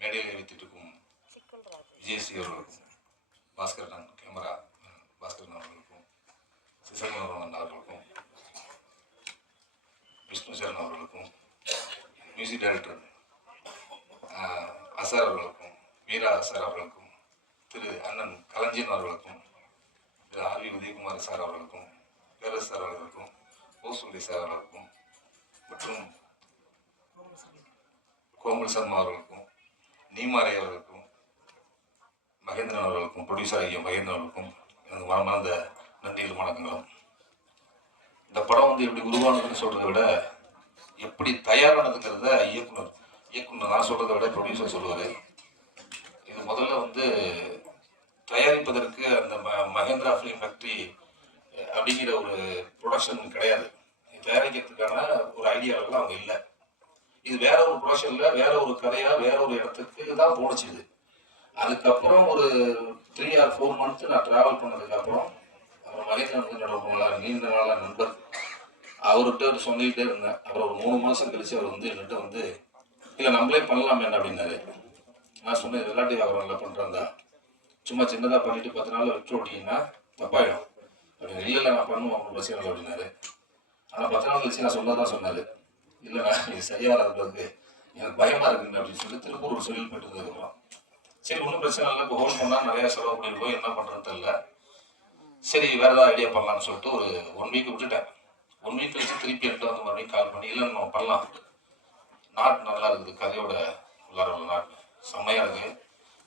மேடையில் வைத்திருக்கும் விஜயஸ்ரீ அவர்களுக்கும், பாஸ்கரன் கேமரா பாஸ்கரன் அவர்களுக்கும், சிசங்கரன் அவர்களுக்கும், விஷ்ணு சரண் அவர்களுக்கும், மியூசிக் டைரக்டர் அசார் அவர்களுக்கும், மீரா அசார் அவர்களுக்கும், திரு அண்ணன் கலைஞன் அவர்களுக்கும், திரு ஆர்வி உதயகுமார் சார் அவர்களுக்கும், பேரரசு சார் அவர்களுக்கும், ஓசுண்டி சார் அவர்களுக்கும் மற்றும் கோமல் சர்மா அவர்களுக்கும், நீமாரை அவர்களுக்கும், மகேந்திரன் அவர்களுக்கும், ப்ரொடியூசர் ஐயா மகேந்திரன் அவர்களுக்கும் எனக்கு மனமார்ந்த நன்றிகள் வணக்கங்களும். இந்த படம் வந்து எப்படி உருவானதுன்னு சொல்றதை விட எப்படி தயாரானதுங்கிறத இயக்குனர் நான் சொல்றதை விட ப்ரொடியூசர் சொல்லுவார். இது முதல்ல வந்து தயாரிப்பதற்கு அந்த மகேந்திரா ஃபிலிம் ஃபேக்ட்ரி அப்படிங்கிற ஒரு ப்ரொடக்ஷன் கிடையாது. தயாரிக்கிறதுக்கான ஒரு ஐடியாவெல்லாம் அவங்க இல்லை. இது வேற ஒரு ப்ரொடக்ஷன்ல வேற ஒரு கதையா வேற ஒரு இடத்துக்கு தான் போணுச்சு. இது அதுக்கப்புறம் ஒரு 3 or 4 months நான் டிராவல் பண்ணதுக்கு அப்புறம் மகேந்திரன் வந்து என்னோட நீண்ட நாள நண்பர், அவர்கிட்ட சொல்லிக்கிட்டே இருந்தேன். அப்புறம் ஒரு 3 மாசம் கழிச்சு அவர் வந்து என்கிட்ட வந்து இல்லை நம்மளே பண்ணலாம் என்ன அப்படின்னாரு. நான் சொன்னேன் விளையாட்டு வியாபாரம்ல பண்றேன் தான், சும்மா சின்னதாக பண்ணிட்டு 10 நாள் விட்டு ஓட்டிங்கன்னா தப்பாயிடும் அப்படின்னு. இல்லை நான் பண்ணுவோம் பிரச்சனை இல்லை அப்படின்னாரு. ஆனால் 10 நாள் கழிச்சு நான் சொன்னதான் சொன்னாரு, இல்லைண்ணா இது சரியா வராதுக்கு எனக்கு பயமா இருக்குங்க அப்படின்னு சொல்லி திருப்பூர் ஒரு சொல்லில் போயிட்டு இருந்ததுக்கப்புறம் சரி ஒன்றும் பிரச்சனை இல்லை, இப்போ ஹோல்ட் பண்ணால் நிறையா செலவு பண்ணிருக்கோம், என்ன பண்ணுறதுன்னு தெரியல, சரி வேற ஏதாவது ஐடியா பண்ணலான்னு சொல்லிட்டு ஒரு 1 week விட்டுட்டேன். 1 week கழிச்சு திருப்பி என்கிட்ட வந்து மறுபடியும் கால் பண்ணி இல்லை நம்ம பண்ணலாம், நாட் நல்லா இருக்குது, கதையோட உள்ளார நாட் செம்மையா இருக்கு,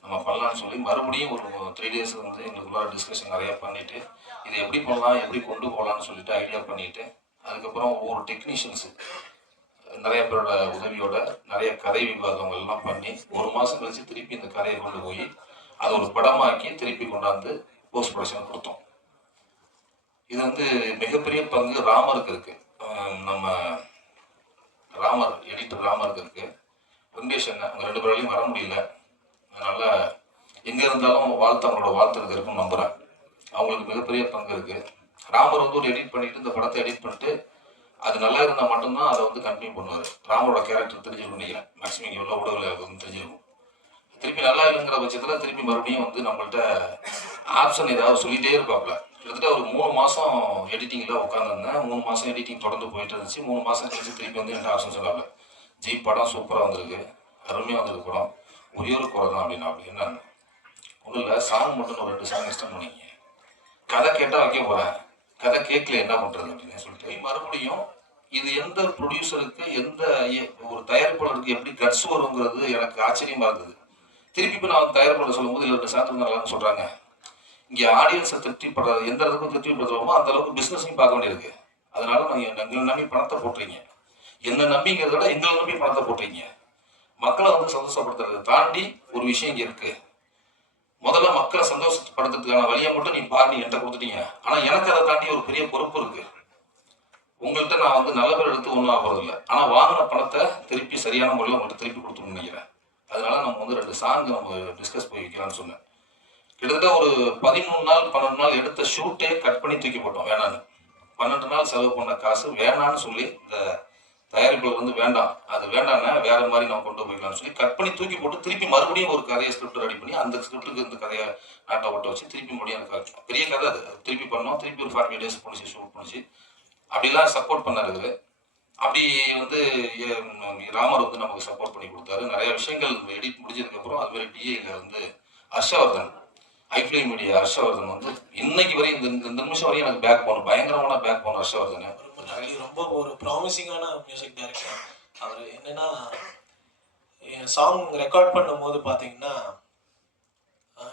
நம்ம பண்ணலான்னு சொல்லி மறுபடியும் ஒரு 3 days வந்து எங்களுக்குள்ளார டிஸ்கஷன் நிறையா பண்ணிட்டு இதை எப்படி பண்ணலாம் எப்படி கொண்டு போகலான்னு சொல்லிட்டு ஐடியா பண்ணிட்டு அதுக்கப்புறம் ஒவ்வொரு டெக்னீஷியன்ஸு நிறைய பேரோட உதவியோட நிறைய கதை விவாதங்கள் எல்லாம் பண்ணி 1 மாசம் கழிச்சு திருப்பி இந்த கதையை கொண்டு போய் அதை ஒரு படமாக்கி திருப்பி கொண்டாந்து போஸ்ட் ப்ரொடக்ஷன் கொடுத்தோம். இது வந்து மிகப்பெரிய பங்கு ராமருக்கு இருக்கு. நம்ம ராமர் எடிட்டர் ராமருக்கு இருக்கு. வெங்கடேஷன் அவங்க 2 பேராலையும் வர முடியல, அதனால எங்க இருந்தாலும் அவங்களோட வாழ்த்து எனக்கு இருக்குன்னு நம்புறேன். அவங்களுக்கு மிகப்பெரிய பங்கு இருக்கு. ராமர் வந்து ஒரு எடிட் பண்ணிட்டு இந்த படத்தை எடிட் பண்ணிட்டு அது நல்லா இருந்தால் மட்டும்தான் அதை வந்து கண்டினியூ பண்ணுவார். ராமரோட கேரக்டர் தெரிஞ்சிருக்கும் நினைக்கிறேன், மேக்ஸிமம் எவ்வளோ உடவில் வந்து தெரிஞ்சிருக்கும். திருப்பி நல்லா இல்லைங்கிற பட்சத்தில் திருப்பி மறுபடியும் வந்து நம்மள்ட்ட ஆப்ஷன் ஏதாவது சொல்லிகிட்டே இருப்பாப்ல. கிட்டத்தட்ட ஒரு 3 மாதம் எடிட்டிங்கில் உட்காந்துருந்தேன். 3 மாதம் எடிட்டிங் தொடர்ந்து போயிட்டு இருந்துச்சு. 3 மாதம் கழிச்சு திருப்பி வந்து என்கிட்ட ஆப்ஷன் சொல்லாப்ல, ஜி படம் சூப்பராக வந்திருக்கு, அருமையாக வந்திருக்கு படம், ஒரே ஒரு குறை தான் அப்படின்னா. அப்படி என்ன ஒன்றும் இல்லை, சாங் மட்டும் ஒரு 2 சாங் இஷ்டம் பண்ணிங்க, கதை கேட்டால் வைக்க போகிறேன், கதை கேட்கல என்ன பண்றது அப்படின்னு சொல்லிட்டு மறுபடியும் இது எந்த ப்ரொடியூசருக்கு எந்த ஒரு தயாரிப்பாளருக்கு எப்படி கட்ஸ் வருங்கிறது எனக்கு ஆச்சரியமா இருந்தது. திருப்பி இப்போ நான் தயாரிப்பாளர் சொல்லும் போது 2 சாத்திரம் நல்லான்னு சொல்றாங்க. இங்கே ஆடியன்ஸை திருப்திப்படுறது எந்த அளவுக்கு திருப்திப்படுத்துவோமோ அந்த அளவுக்கு பிசினஸையும் பார்க்க வேண்டியிருக்கு. அதனால நீங்கள் எங்களை நம்பி பணத்தை போட்டுறீங்க, என்ன நம்பிங்கிறத விட எங்களை நம்பி பணத்தை போட்டுறீங்க. மக்களை வந்து சந்தோஷப்படுத்துறதை தாண்டி ஒரு விஷயம் இங்கே இருக்கு. முதல்ல மக்களை சந்தோஷப்படுத்துறதுக்கான வழியை மட்டும் நீ பாரு, என்கிட்ட கொடுத்துட்டீங்க. ஆனா எனக்கு அதை தாண்டி ஒரு பெரிய பொறுப்பு இருக்கு. உங்கள்கிட்ட நான் வந்து நல்ல பேர் எடுத்து ஒன்றும் ஆகிறது இல்லை, ஆனா வாங்கின பணத்தை திருப்பி சரியான முறையில் உங்கள்கிட்ட திருப்பி கொடுத்துன்னு நினைக்கிறேன். அதனால நம்ம வந்து 2 சாங் நம்ம டிஸ்கஸ் போய் வைக்கலாம்னு சொன்னேன். கிட்டத்தட்ட ஒரு 13 நாள் 12 நாள் எடுத்த ஷூட்டே கட் பண்ணி தூக்கி போட்டோம் வேணான்னு. 12 நாள் செலவு பண்ண காசு வேணான்னு சொல்லி இந்த தயாரிப்புகள் வந்து வேண்டாம், அது வேண்டாம்னா வேற மாதிரி நம்ம கொண்டு போய்க்கலாம்னு சொல்லி கட் பண்ணி தூக்கி போட்டு திருப்பி மறுபடியும் ஒரு கதையை ஸ்கிரிப்ட் ரெடி பண்ணி அந்த ஸ்கிரிப்டுக்கு இந்த கதையை நாட்டை ஓட்ட வச்சு திருப்பி முடியும். அந்த பெரிய கதை அது திருப்பி பண்ணோம். திருப்பி ஒரு 40 days பண்ணிச்சு ஷூட் பண்ணிச்சு. அப்படிலாம் சப்போர்ட் பண்ணாரு. அப்படி வந்து ராமர் வந்து நமக்கு சப்போர்ட் பண்ணி கொடுத்தாரு. நிறைய விஷயங்கள் எடிட் முடிஞ்சதுக்கப்புறம் அது மாதிரி டிஏல வந்து ஹர்ஷவர்தன், ஐஃப்ளை மீடியா ஹர்ஷவர்தன் வந்து இன்னைக்கு வரையும் இந்த நிமிஷம் வரையும் எனக்கு பேக் போன பயங்கரமான பேக் போன ஹர்ஷவர்தன். ரொம்ப ஒரு ப்ராமிசிங்கான மியூசிக் டைரக்டர் அவர். என்னன்னா சாங் ரெக்கார்ட் பண்ணும்போது பார்த்தீங்கன்னா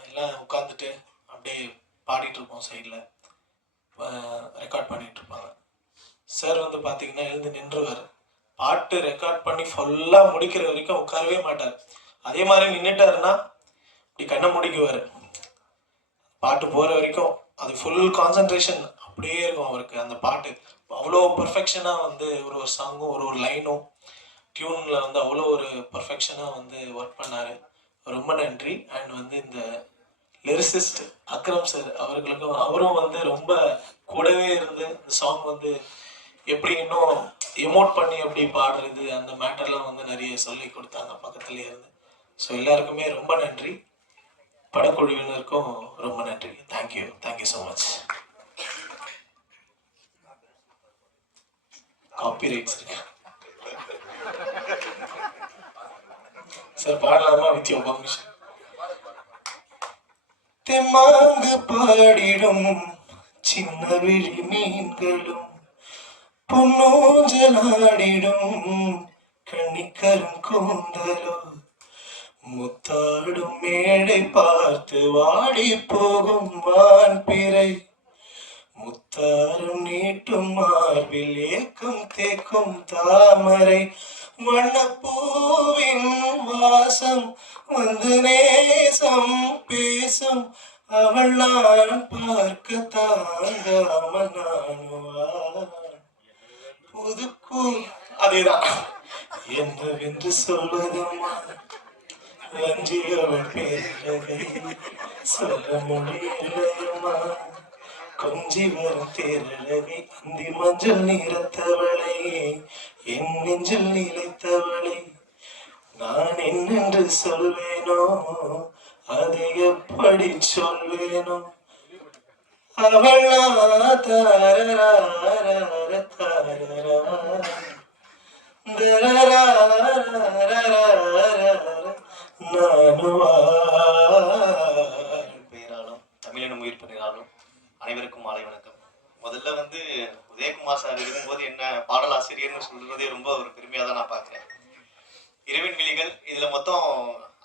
எல்லாம் உட்காந்துட்டு அப்படியே பாடிட்டு இருப்போம், சைடில் ரெக்கார்ட் பண்ணிட்டு இருப்பாங்க. சார் வந்து பார்த்தீங்கன்னா எழுந்து நின்றுவார், பாட்டு ரெக்கார்ட் பண்ணி ஃபுல்லாக முடிக்கிற வரைக்கும் உட்காரவே மாட்டார். அதே மாதிரி நின்றுட்டாருன்னா இப்படி கண்ணை முடிக்குவார், பாட்டு போகிற வரைக்கும் அது ஃபுல் கான்சன்ட்ரேஷன் அப்படியே இருக்கும் அவருக்கு. அந்த பாட்டு அவ்வளோ பர்ஃபெக்ஷனாக வந்து ஒரு சாங்கும் ஒரு லைனும் டியூனில் வந்து அவ்வளோ ஒரு பர்ஃபெக்ஷனாக வந்து ஒர்க் பண்ணார். ரொம்ப நன்றி. அண்ட் வந்து இந்த லிரிசிஸ்ட் அக்ரம் சார் அவர்களுக்கும் அவரும் வந்து ரொம்ப கூடவே இருந்து இந்த சாங் வந்து எப்படி இன்னும் எமோட் பண்ணி எப்படி பாடுறது அந்த மேட்டர்லாம் வந்து நிறைய சொல்லி கொடுத்தாங்க பக்கத்துலேயே இருந்து. ஸோ எல்லாருக்குமே ரொம்ப நன்றி. படக்குழுவினருக்கும் ரொம்ப நன்றி. Thank you so much. காப்பிரைட்ஸ் இருக்கு சார், பாடலாமா? With your permission. தெம்மாங்கு பாடிடும் சின்ன விழி மீன்களும் பொன்னோஞ்சலாடிடும் கண்ணிக்கரும் கூந்தலும் முத்தாடும் மேடை பார்த்து வாடி போகும் வான் பிறை முத்தாரும் நீட்டும் மார்பில் ஏக்கம் தேக்கும் தாமரை வண்ணப்பூவின் வாசம் வந்து நேசம் பேசும் அவள் நான் பார்க்க தாங்காம நானுவான் புதுக்கூ அதேதான் என்னவென்று சொல்வதம்மா வஞ்சியவள் பேரகை சொல்ல முடியலையம்மா கொஞ்சி வரும் தேரழகை அந்தி மஞ்சள் நிறத்தவளை என் நெஞ்சில் நிலைத்தவளை நான் என்னென்று சொல்வேனோ அதை எப்படி சொல்வேனோ அவள் தாரரா பெயராலும் தமிழனும் உயிர் பெயராலும் அனைவருக்கும் மாலை வணக்கம். முதல்ல வந்து உதயகுமார் சார் இருக்கும்போது என்ன பாடலாசிரியர்னு சொல்றதே ரொம்ப ஒரு பெருமையாக தான் நான் பார்க்குறேன். இரவின் விழிகள் இதில் மொத்தம்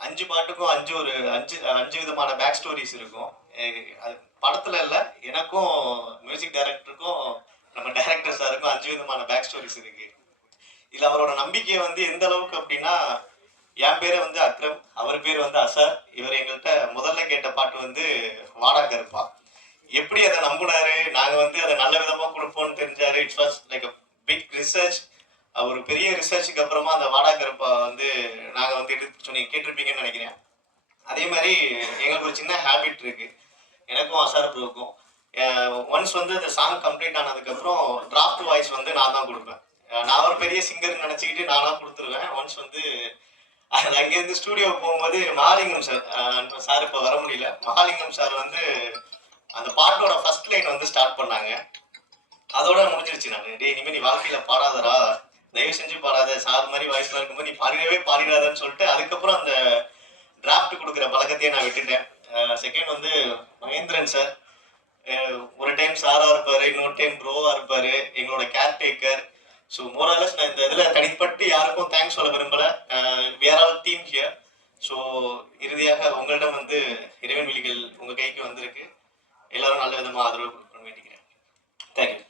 5 பாட்டுக்கும் அஞ்சு விதமான பேக் ஸ்டோரிஸ் இருக்கும். அது படத்தில் இல்லை, எனக்கும் மியூசிக் டைரக்டருக்கும் நம்ம டைரக்டர் சாருக்கும் 5 விதமான பேக் ஸ்டோரிஸ் இருக்கு. இதில் அவரோட நம்பிக்கை வந்து எந்த அளவுக்கு அப்படின்னா, என் பேரை வந்து அக்ரம், அவர் பேர் வந்து அசார். இவர் எங்கள்கிட்ட முதல்ல கேட்ட பாட்டு வந்து வாடா கருப்பா. எப்படி அதை நம்பினாரு, நாங்கள் வந்து அதை நல்ல விதமாக கொடுப்போம்னு தெரிஞ்சாரு. It's was like a big research. ஒரு பெரிய ரிசர்ச்சுக்கு அப்புறமா அந்த வாடா கருப்பா வந்து நாங்கள் வந்து எடுத்து சொன்னீங்க, கேட்டிருப்பீங்கன்னு நினைக்கிறேன். அதே மாதிரி எங்களுக்கு ஒரு சின்ன ஹேபிட் இருக்கு, எனக்கும் அசார் ப்ரோக்கும். ஒன்ஸ் வந்து அந்த சாங் கம்ப்ளீட் ஆனதுக்கப்புறம் டிராஃப்ட் வாய்ஸ் வந்து நான் தான் கொடுப்பேன். நான் ஒரு பெரிய சிங்கர் நினச்சிக்கிட்டு நானாக கொடுத்துருவேன். ஒன்ஸ் வந்து அங்கேருந்து ஸ்டூடியோ போகும்போது மகாலிங்கம் சார் இப்போ வர முடியல. மகாலிங்கம் சார் வந்து அந்த பாட்டோட ஃபர்ஸ்ட் லைன் வந்து ஸ்டார்ட் பண்ணாங்க. அதோட முடிஞ்சிருச்சு. நான் இனிமேல் நீ வாழ்க்கையில் பாடாதரா, தயவு செஞ்சு பாடாத, சார் மாதிரி வாய்ஸ்லாம் இருக்கும்போது நீ பாடிடாதன்னு சொல்லிட்டு அதுக்கப்புறம் அந்த டிராஃப்ட் கொடுக்குற பழக்கத்தையே நான் விட்டுட்டேன். செகண்ட் வந்து மகேந்திரன் சார் ஒரு டைம் சாரா இருப்பாரு, இன்னொரு டைம் ப்ரோவா இருப்பாரு, எங்களோட கேர்டேக்கர். ஸோ மோரலஸ் நான் இந்த இதில் தனிப்பட்டு யாருக்கும் தேங்க்ஸ் சொல்ல விரும்பல. வேற ஆல் டீம் ஹியர். ஸோ இறுதியாக உங்களிடம் வந்து இரவின் விழிகள் உங்கள் கைக்கு வந்திருக்கு. எல்லாரும் நல்ல விதமாக ஆதரவு கொடுக்கணும்னு வேண்டிக்கிறேன். தேங்க்யூ.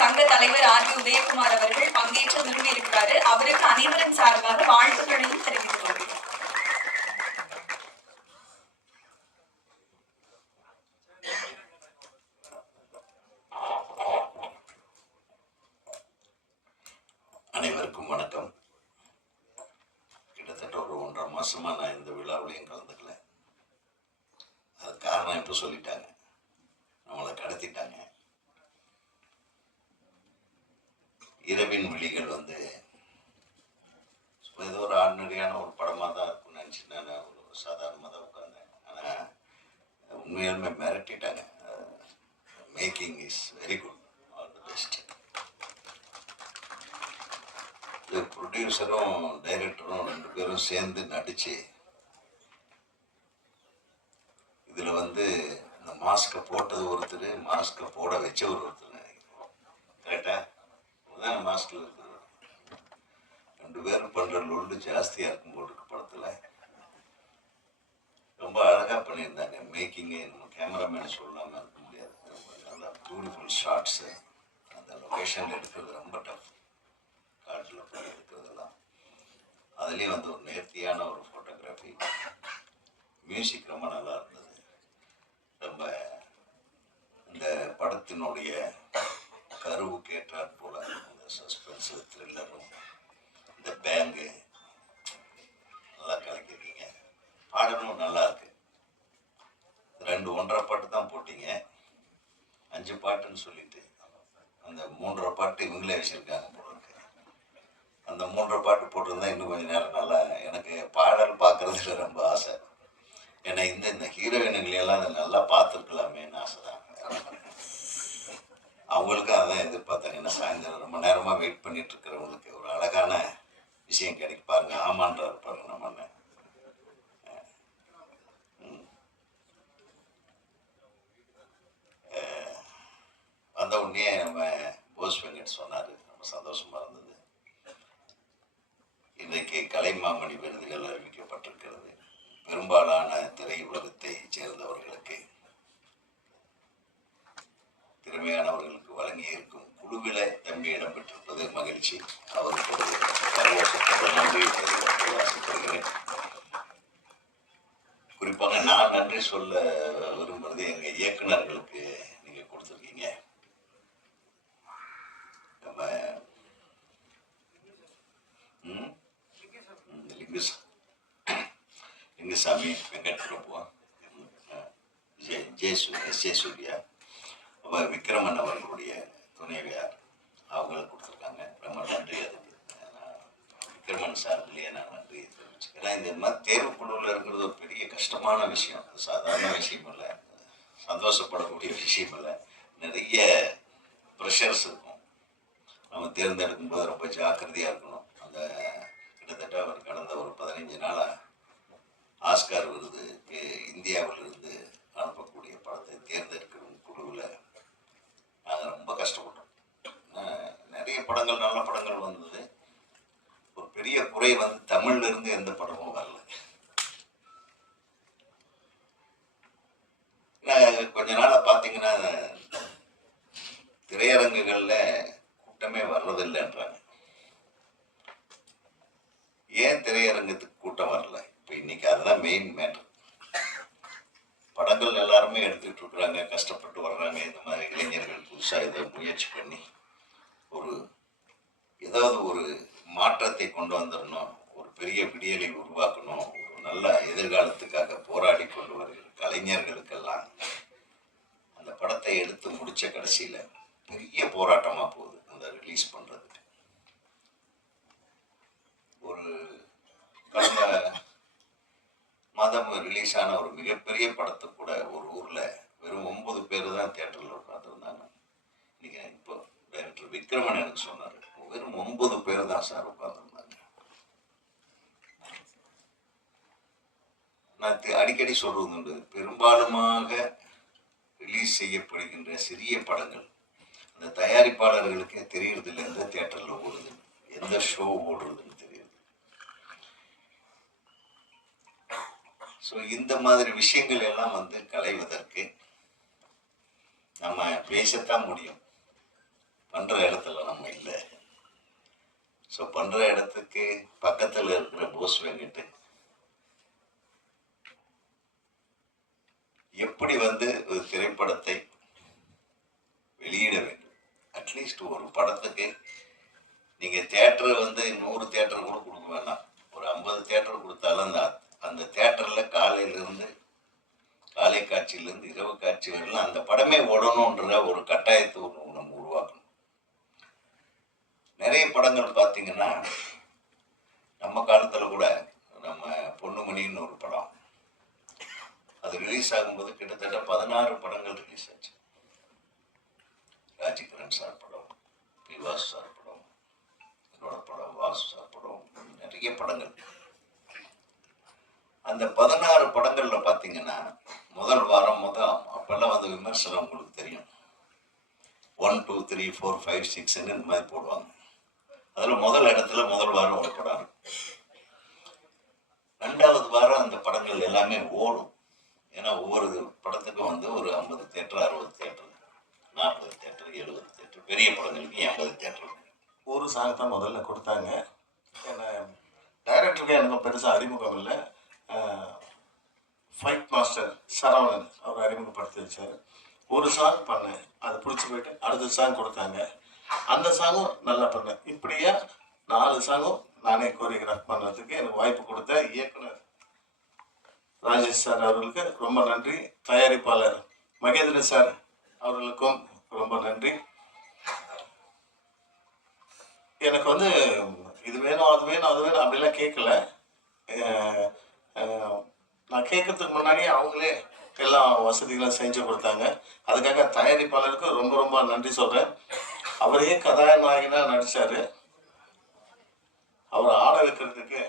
சங்க தலைவர் ஆர்.பி. உதயகுமார் அவர்கள் பங்கேற்று விரும்பி இருக்கிறாரு. அவருக்கு அனைவரின் சார்பாக வாழ்த்துக்களையும் தெரிவித்துக் கொள்கிறேன். அனைவருக்கும் வணக்கம். கிட்டத்தட்ட ஒரு 1.5 மாசமா நான் இந்த விழாவிலையும் கலந்துக்கல. அது காரணம் இப்போ சொல்லிட்டாங்க, நம்மளை கடத்திட்டாங்க. இரவின் விழிகள் வந்து ஏதோ ஒரு ஆர்டினரியான ஒரு படமாக தான் இருக்கும்னு நினச்சி நான் ஒரு சாதாரணமாக தான் உட்கார்ந்தேன். ஆனால் உண்மையாலுமே மிரட்டிட்டாங்க. Making is very good, all the best. இது ப்ரொடியூசரும் டைரக்டரும் 2 பேரும் சேர்ந்து நடித்து இதில் வந்து இந்த மாஸ்கை போட்டது ஒருத்தர், மாஸ்கை போட வச்ச ஒருத்தர் நினைக்கிறேன். கரெக்டாக அதுதான் மாஸ்கில் இருக்குது. 2 பேரும் பண்ணுற லொல்லு ஜாஸ்தியாக இருக்கும் போட்டு படத்தில் ரொம்ப அழகாக பண்ணியிருந்தாங்க. மேக்கிங்கே நம்ம கேமராமேன் சொல்லாமல் இருக்க முடியாது. ரொம்ப நல்லா பியூட்டிஃபுல் ஷார்ட்ஸு. அந்த லொக்கேஷனில் எடுக்கிறது ரொம்ப டஃப். காட்டில் போய் எடுக்கிறதெல்லாம் அதுலேயும் வந்து ஒரு நேர்த்தியான ஒரு ஃபோட்டோகிராஃபி. மியூசிக் ரொம்ப நல்லா இருந்தது. ரொம்ப இந்த படத்தினுடைய கருவுக்கு ஏற்றாற் போல இந்த சஸ்பென்ஸு, த்ரில்லரும், இந்த பேங்கு நல்லா கலக்கிருக்கீங்க. பாடலும் நல்லா இருக்கு. 2 1.5 பாட்டு தான் போட்டீங்க, 5 பாட்டுன்னு சொல்லிட்டு அந்த 3.5 பாட்டு இவங்களே வச்சுருக்காங்க போல இருக்கு. அந்த 3.5 பாட்டு போட்டிருந்தா இன்னும் கொஞ்சம் நேரம் நல்லா எனக்கு பாடல் பார்க்கறதுல ரொம்ப ஆசை. ஏன்னா இந்த ஹீரோயினுங்களெல்லாம் அதை நல்லா பார்த்துருக்கலாமேன்னு ஆசை தான். அவங்களுக்கும் அதான் எதிர்பார்த்தாங்க. ஏன்னா சாயந்தரம் ரொம்ப நேரமாக வெயிட் பண்ணிட்டு இருக்கிறவங்களுக்கு ஒரு அழகான விஷயம் கிடைக்கு பாருங்க. ஆமான்றாரு பாருங்க நம்ம அண்ணன். வந்த உடனே நம்ம போஸ் வெங்கட் சொன்னார், ரொம்ப சந்தோஷமா இருந்தது. இன்றைக்கு கலைமாமணி விருதுகள் அறிவிக்கப்பட்டிருக்கிறது. பெரும்பாலான திரையுலகத்தை சேர்ந்தவர்களுக்கு, திறமையானவர்களுக்கு வழங்கி இருக்கும் குழுவில தம்பி இடம்பெற்றிருப்பது மகிழ்ச்சி. அவருக்கு நன்றி தெரிவிக்கிறேன். குறிப்பாக நான் நன்றி சொல்ல விரும்புறது எங்க இயக்குநர்களுக்கு. நீங்க கொடுத்துருக்கீங்க. நம்ம லிங்குசாமி, வெங்கட் பிரபு, ஜெயசூர்யா, விக்ரமன் அவர்களுடைய துணைவியார், அவங்களுக்கு கொடுத்துருக்காங்க. ரொம்ப நன்றி. அதுக்கு விக்ரமன் சார்பிலேயே நான் நன்றி தெரிவிச்சுக்கிறேன். ஏன்னா இந்த மாதிரி தேர்வு குழுவில் இருக்கிறது ஒரு பெரிய கஷ்டமான விஷயம். அது சாதாரண விஷயம் இல்லை, சந்தோஷப்படக்கூடிய விஷயம் இல்லை. நிறைய ப்ரெஷர்ஸ் இருக்கும். நம்ம தேர்ந்தெடுக்கும் போது ரொம்ப ஜாக்கிரதையாக இருக்கணும். அந்த கிட்டத்தட்ட அவர் கடந்த ஒரு 15 நாளாக ஆஸ்கார் விருதுக்கு இந்தியாவிலிருந்து அனுப்பக்கூடிய படத்தை தேர்ந்தெடுக்கிற குழுவில் நாங்கள் ரொம்ப கஷ்டப்பட்டோம். நிறைய படங்கள், நல்ல படங்கள் வந்தது. ஒரு பெரிய குறை வந்து தமிழ்ல இருந்து எந்த படமும் வரல. கொஞ்ச நாள பார்த்தீங்கன்னா திரையரங்குகள்ல கூட்டமே வர்றதில்லைன்றாங்க. ஏன் திரையரங்கத்துக்கு கூட்டம் வரல? இப்போ இன்னைக்கு அதுதான் மெயின் மேட்டர். படங்கள் எல்லாருமே எடுத்துட்டு இருக்கிறாங்க, கஷ்டப்பட்டு வர்றாங்க. இந்த மாதிரி இளைஞர்கள் புதுசாக இதை முயற்சி பண்ணி ஏதாவது ஒரு மாற்றத்தை கொண்டு வந்துடணும், ஒரு பெரிய விடியலை உருவாக்கணும், ஒரு நல்ல எதிர்காலத்துக்காக போராடி கொண்டு வருகிற கலைஞர்களுக்கெல்லாம் அந்த படத்தை எடுத்து முடிச்ச கடைசியில பெரிய போராட்டமா போகுது அந்த ரிலீஸ் பண்றதுக்கு. ஒரு கடந்த மாதம் ரிலீஸ் ஆன ஒரு மிகப்பெரிய படத்தை கூட ஒரு ஊர்ல வெறும் 9 பேர் தான் தியேட்டர்ல உட்காந்துருந்தாங்க. இன்னைக்கு இப்போ டைரக்டர் விக்ரமன் எனக்கு சொன்னாரு, வெறும் 9 பேர் தான் சார் உட்காந்துருந்தாங்க. நான் அடிக்கடி சொல்றது உண்டு, பெரும்பாலுமாக ரிலீஸ் செய்யப்படுகின்ற சிறிய படங்கள் அந்த தயாரிப்பாளர்களுக்கே தெரியறதில்லை எந்த தியேட்டர்ல ஓடுது, எந்த ஷோ ஓடுறதுன்னு தெரியுது. ஸோ இந்த மாதிரி விஷயங்கள் எல்லாம் வந்து களைவதற்கு நம்ம பேசத்தான் முடியும், பண்ற இடத்துல நம்ம இல்லை. ஸோ பண்ற இடத்துக்கு பக்கத்தில் இருக்கிற போஸ் வெங்கட் எப்படி வந்து ஒரு திரைப்படத்தை வெளியிட வேண்டும். அட்லீஸ்ட் ஒரு படத்துக்கு நீங்க தியேட்டர் வந்து 100 தியேட்டர் கூட கொடுக்க வேண்டாம், ஒரு 50 தியேட்டர் கொடுத்தாலும் அந்த தியேட்டர்ல காலையிலிருந்து காலை காட்சியிலிருந்து இரவு காட்சி வரலாம் அந்த படமே ஓடணுன்ற ஒரு கட்டாயத்தை நம்ம உருவாக்கணும். நிறைய படங்கள் பார்த்தீங்கன்னா நம்ம காலத்துல கூட நம்ம பொண்ணுமணின்னு ஒரு படம் அது ரிலீஸ் ஆகும்போது கிட்டத்தட்ட 16 படங்கள் ரிலீஸ் ஆச்சு. ராஜகிரண் சார் படம், பி வாசு சார் படம், என்னோட படம், வாசு சார் படம், நிறைய படங்கள். அந்த 16 படங்கள்ல பாத்தீங்கன்னா முதல் வாரம் அப்பெல்லாம் வந்து விமர்சனம் உங்களுக்கு தெரியும், 1, 2, 3, 4, 5, 6 இந்த மாதிரி போடுவாங்க. அதுல முதல் இடத்துல முதல் வாரம் ஒரு படம், 2வது வாரம் அந்த படங்கள் எல்லாமே ஓடும். ஏன்னா ஒவ்வொரு படத்துக்கும் வந்து ஒரு 50 தியேட்டர், 60 தியேட்டர், 40 தியேட்டர், 70 தியேட்டர், பெரிய படங்களுக்கு 80 தியேட்டர். ஒரு சாங் தான் முதல்ல கொடுத்தாங்க. ஏன்னா டைரக்டருக்கு எனக்கு பெருசாக அறிமுகம் இல்லை. ஃபைட் மாஸ்டர் சரவணன் அவர் அறிமுகப்படுத்தி வச்சார். ஒரு சாங் பண்ணேன், அது பிடிச்சி போயிட்டு அடுத்த சாங் கொடுத்தாங்க, அந்த சாங்கும் நல்லா பண்ணேன். இப்படியா 4 சாங்கும் நானே கோரியோகிராஃப் பண்ணுறதுக்கு எனக்கு வாய்ப்பு கொடுத்த இயக்குனர் ராஜேஷ் சார் அவர்களுக்கு ரொம்ப நன்றி. தயாரிப்பாளர் மகேந்திரன் சார் அவர்களுக்கும் ரொம்ப நன்றி. எனக்கு வந்து இது வேணும் அது வேணும் அது வேணும் அப்படிலாம் கேட்கல. நான் கேட்கறதுக்கு முன்னாடி அவங்களே எல்லா வசதிகளும் செஞ்சு கொடுத்தாங்க. அதுக்காக தயாரிப்பாளருக்கு ரொம்ப ரொம்ப நன்றி சொல்கிறேன். அவரே கதாநாயகனாக நடித்தார். அவரை ஆட வைக்கிறதுக்கு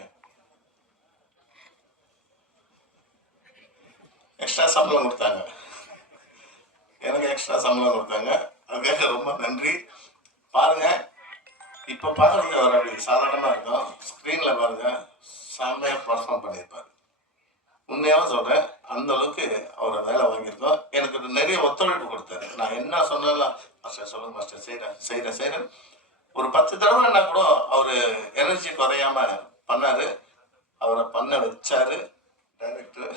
எக்ஸ்ட்ரா சம்பளம் கொடுத்தாங்க. எனக்கு எக்ஸ்ட்ரா சம்பளம் கொடுத்தாங்க. அதுக்காக ரொம்ப நன்றி. பாருங்க, இப்போ பாருங்க, அவர் அப்படி சாதாரணமாக இருக்கும். ஸ்க்ரீனில் பாருங்க, செம்மையாக பர்ஃபார்ம் பண்ணியிருப்பார். உண்மையாக சொல்கிறேன், அந்த அளவுக்கு அவரை வேலை வாங்கியிருக்கோம். எனக்கு நிறைய ஒத்துழைப்பு கொடுத்தாரு. நான் என்ன சொன்னாலும் மாஸ்டர் சொல்லுங்க மாஸ்டர், செய்கிறேன் ஒரு 10 தடவைன்னா கூட அவர் எனர்ஜி குறையாம பண்ணார். அவரை பண்ண வச்சாரு டைரக்டர்.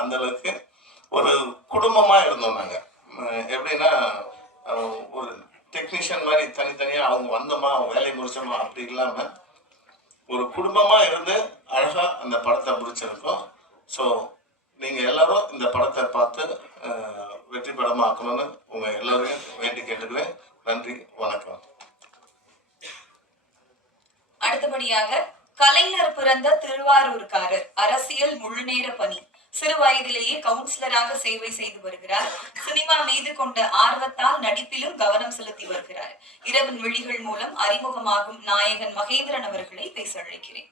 அந்த அளவுக்கு ஒரு குடும்பமாக இருந்தோம் நாங்கள். எப்படின்னா ஒரு டெக்னீஷியன் மாதிரி தனித்தனியாக அவங்க வந்தோமா வேலையை முடிச்சோமா அப்படி இல்லாமல் ஒரு குடும்பமாக இருந்து அழகாக அந்த படத்தை முடிச்சிருக்கோம். ஸோ நீங்கள் எல்லாரும் இந்த படத்தை பார்த்து வெற்றி படமாக ஆக்கணும்னு உங்கள் எல்லோரையும் வேண்டி கேட்டுக்கிறேன். நன்றி, வணக்கம். அடுத்தபடியாக கலைஞர் பிறந்த திருவாரூர்காரர், அரசியல் முழுநேர பணி, சிறு வயதிலேயே கவுன்சிலராக சேவை செய்து வருகிறார். சினிமா மீது கொண்ட ஆர்வத்தால் நடிப்பிலும் கவனம் செலுத்தி வருகிறார். இரவின் விழிகள் மூலம் அறிமுகமாகும் நாயகன் மகேந்திரன் அவர்களை பேச அழைக்கிறேன்.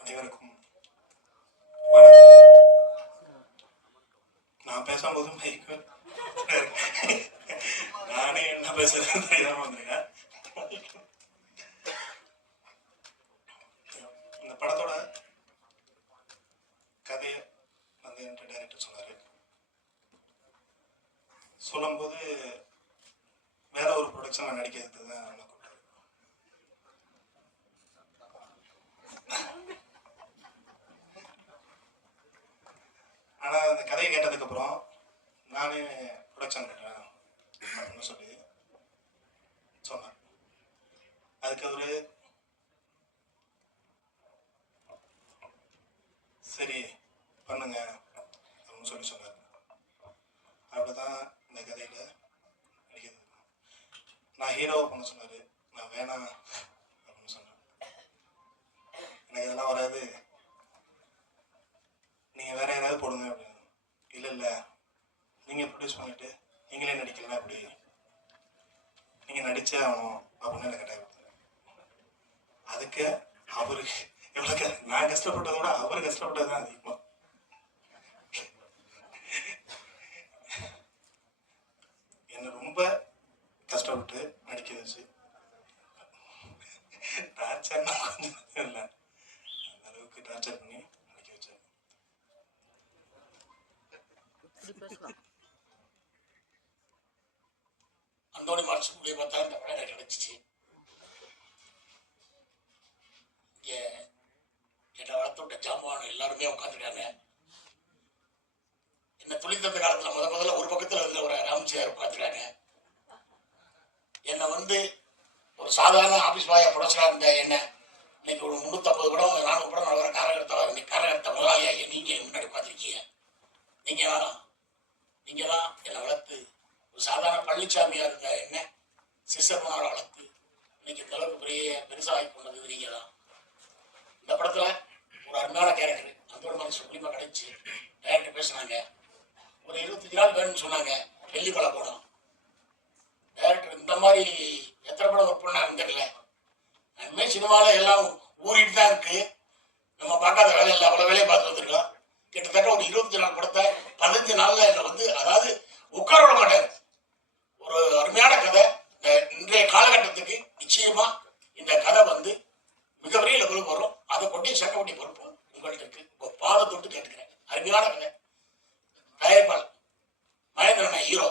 அனைவருக்கும் நான் பேசும்போது மைக்கு நானே என்ன பேசுறேன்னு தெரியாம வந்திருக்கேன். இந்த படத்தோட கதையை வந்து என்கிட்ட டைரக்டர் சொன்னாரு. சொல்லும்போது வேற ஒரு ப்ரொடக்ஷன்ல நடிக்கிறது தான் என்ன கூப்பிட்டாரு. ஆனா அந்த கதையை கேட்டதுக்கு அப்புறம் நானே ப்ரொடக்ஷன் பண்ணுறேன் அப்படின்னு சொல்லி சொன்னேன். அதுக்கு அவரு சரி பண்ணுங்க அப்படின்னு சொல்லி சொன்னார். அப்படிதான் இந்த கதையில நடிக்கிறது. நான் ஹீரோவை பண்ண சொன்னாரு, நான் வேணாம் அப்படின்னு சொன்னேன். எனக்கு இதெல்லாம் வராது, நீங்க வேற யாராவது போடுங்க அப்படின்னு. இல்ல நீங்க ப்ரொடியூஸ் பண்ணிட்டு நீங்களே நடிக்கலாம், அப்படி நீங்க நடிச்சே ஆகணும் அப்படின்னு எனக்கு கட்டாயம் கொடுத்தாரு. அதுக்கு அவருக்கு எவ்வளவு நான் கஷ்டப்பட்டதை விட அவர் கஷ்டப்பட்டது தான் அதிகமா. என்ன ரொம்ப கஷ்டப்பட்டு நடிக்க வச்சு டார்ச்சர்னா கொஞ்சம் இல்லை, அந்த அளவுக்கு டார்ச்சர் பண்ணி நடிக்க வச்சாரு. அந்தோணி மார்க்ஸ் முடிய பார்த்தா இந்த படம் கிடைச்சிச்சு. இங்கே என்னை வளர்த்து விட்ட ஜாமான் எல்லாருமே உட்காந்துருக்காங்க. என்ன தொழில் தந்த காலத்தில் முதல்ல ஒரு பக்கத்தில் இதில் ஒரு ராம்ஜியார் உட்காந்துருக்காங்க. என்னை வந்து ஒரு சாதாரண ஆஃபீஸ் பாயா புடச்சா இருந்த என்ன இன்னைக்கு ஒரு 350 படம் 400 படம் நடக்கிற காரகர்த்த முதலாளியாக நீங்கள் முன்னாடி பார்த்துருக்கீங்க. நீங்கள் தான் என்னை வளர்த்து ஒரு சாதாரண பழனிசாமியாக இருந்த என்ன சிசர்மனாரை வளர்த்து இன்னைக்கு இந்த அளவுக்கு பெருசாகி கொண்டது நீங்கள் தான். இந்த படத்தில் ஒரு அருமையான கேரக்டர் அந்த மாதிரி சுப்ரீமா கிடைச்சி டைரக்டர் பேசினாங்க. ஒரு 25 நாள் வேணும்னு சொன்னாங்க. வெள்ளிமலை போனோம். டைரக்டர் இந்த மாதிரி எத்தனை படம் ஒர்க் பண்ணாருன்னு தெரியல. அதுமாதிரி சினிமாவில் எல்லாம் ஊறிட்டு தான் இருக்கு. நம்ம பார்க்காத வேலை இல்லை, அவ்வளோ வேலையை பார்த்து வந்திருக்கோம். கிட்டத்தட்ட ஒரு 25 நாள் படத்தை 15 நாளில் என்னை வந்து அதாவது உட்கார விட மாட்டார். ஒரு அருமையான கதை. இன்றைய காலகட்டத்துக்கு நிச்சயமா இந்த கதை வந்து மிகப்பெரிய லெவலுக்கு வரும். அதை கொண்டே சேர்க்க வேண்டிய பொறுப்பு உங்கள்கிட்ட இருக்கு. ஒரு பாதை தொட்டு கேட்டுக்கிறேன். அருமையான கதை. தயாரிப்பாளர் மகேந்திரன் ஹீரோ.